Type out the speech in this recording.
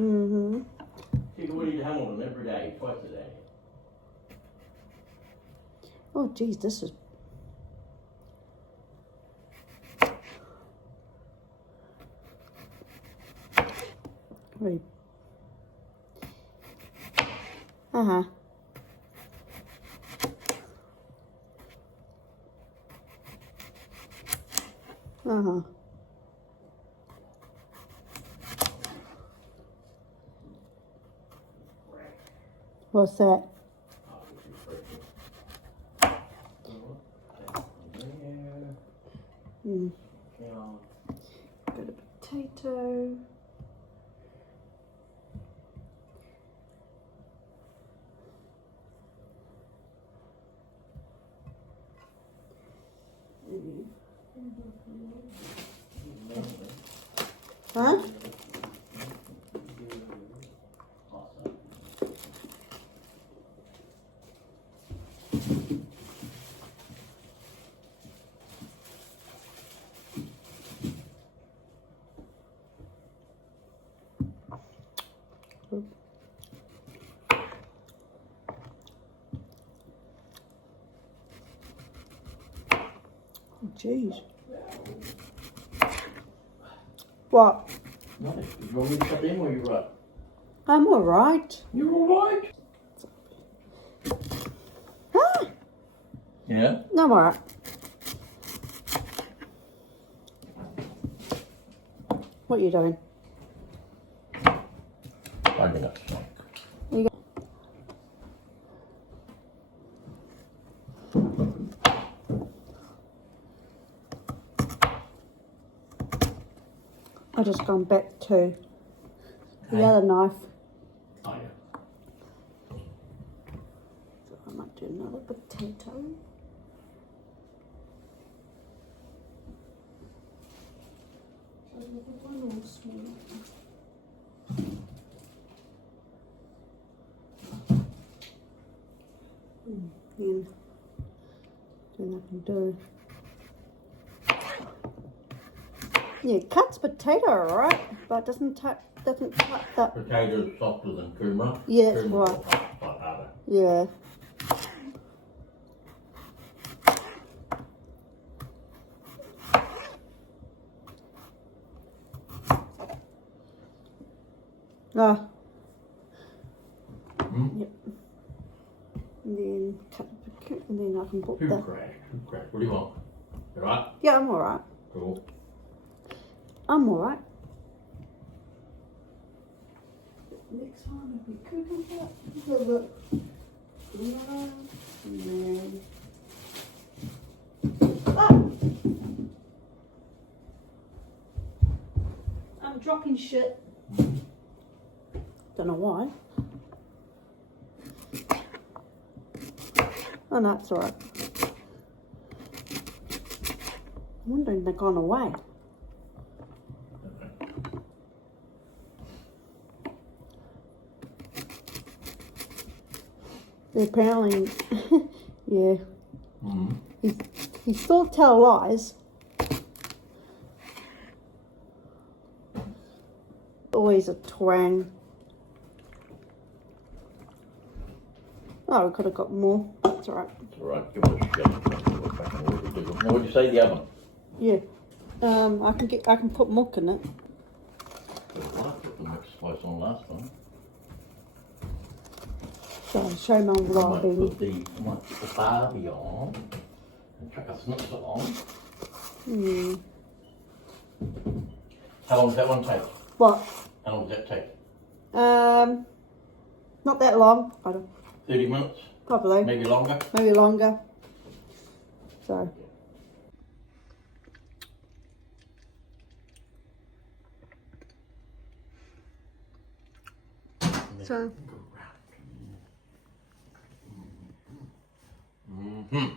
Mm-hmm. She can eat Hamilton every day, twice a day. Oh, geez, this is... Wait. Uh-huh. Uh-huh. What's that? Mm. Bit of potato. Huh? Oh, jeez. What? Nothing. You want me to cut in or you right? I'm all right. You're alright? Ah, Yeah? no, I'm all right. What are you doing? Finding a snack. You go. I just gone back to the other knife. Oh, yeah. So I might do another potato. Another one or small. Then I can do. Yeah, it cuts potato, alright, but doesn't cut that. Potatoes softer than kumara. Yeah, that's Kumara right. hot harder. Yeah. Ah. Hmm? Yep. And then cut the potato, and then I can put Who the. cracked? Who cracked? What do you want? You alright? Yeah, I'm alright. Cool. I'm alright. Next time I'll be cooking that. Have a look. And then. Ah! I'm dropping shit. Don't know why. Oh no, it's alright. I'm wondering they've gone away. They apparently, yeah. Mm-hmm. He still tell lies. Always a twang. Oh, we could have got more. That's alright. It's alright. Give it a shake. Now, what did you say, the oven? Yeah. I can put milk in it. I put the mixed spice on last time. So I'll show my I might lobby. put the barbie on and chuck a schnitzel on. Hmm. How long does that one take? What? How long does that take? Not that long. I don't. 30 minutes? Probably. Maybe longer? Maybe longer. So. So. Mm-hmm.